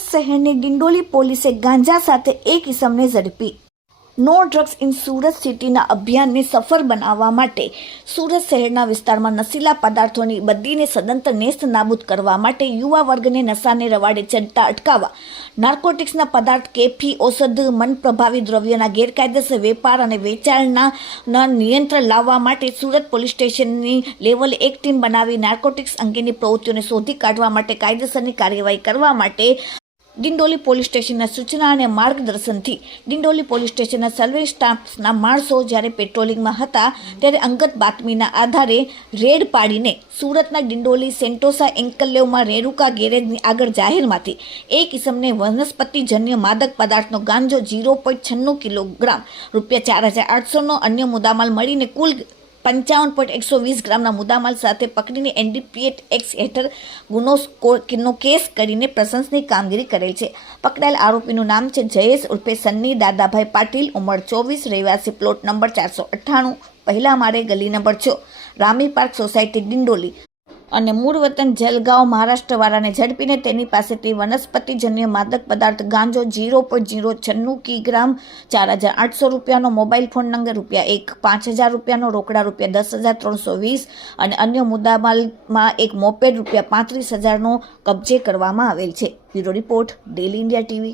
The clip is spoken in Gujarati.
સુરત શહેરની ડિંડોલી પોલીસે ગાંજા સાથે એક ઇસમને ઝડપી। નો ડ્રગ્સ ઇન સુરત સિટીના અભિયાનને સફળ બનાવવા માટે સુરત શહેરના વિસ્તારમાં નશીલા પદાર્થોની બદીને સદંતર નેસ્ત નાબૂદ કરવા માટે યુવા વર્ગને નશાને રવાડે ચડતા અટકાવવા, નાર્કોટિક્સના પદાર્થ, કેફી, ઔષધ, મન પ્રભાવી દ્રવ્યોના ગેરકાયદેસર વેપાર અને વેચાણના નિયંત્રણ લાવવા માટે સુરત પોલીસ સ્ટેશનની લેવલે એક ટીમ બનાવી નાર્કોટિક્સ અંગેની પ્રવૃત્તિઓને શોધી કાઢવા માટે કાયદેસરની કાર્યવાહી કરવા માટે ડિંડોલી પોલીસ સ્ટેશનના સૂચના અને માર્ગદર્શનથી ડિંડોલી પોલીસ સ્ટેશનના સર્વે સ્ટાફના માણસો જ્યારે પેટ્રોલિંગમાં હતા ત્યારે અંગત બાતમીના આધારે રેડ પાડીને સુરતના ડિંડોલી સેન્ટોસા એન્કલેવમાં રેરુકા ગેરેજની આગળ જાહેરમાંથી એક ઇસમને વનસ્પતિજન્ય માદક પદાર્થનો ગાંજો 0.96 કિલોગ્રામ ₹4,800નો અન્ય મુદ્દામાલ મળીને કુલ 55.120 ગ્રામના મુદ્દામાલ સાથે પકડીને NDPS એક્ટ હેઠળ ગુનો કેસ કરીને પ્રશંસનીય કામગીરી કરેલ છે। પકડાયેલ આરોપીનું નામ છે જયેશ ઉર્ફે સન્ની દાદાભાઈ પાટીલ, ઉંમર 24, રહેવાસી પ્લોટ નંબર 498, પહેલા માળે, ગલી number 6, Rami park society, Dindoli અને મૂળ વતન જલગાંવ, મહારાષ્ટ્રવાળાને ઝડપીને તેની પાસેથી વનસ્પતિજન્ય માદક પદાર્થ ગાંજો 0.096 કિગ્રામ, ₹4,800નો મોબાઈલ ફોન નંબર ₹1, ₹5,000નો રોકડા ₹10,320 અને અન્ય મુદ્દામાલમાં એક મોપેડ ₹35,000નો કબજે કરવામાં આવેલ છે। Bureau report, daily India TV.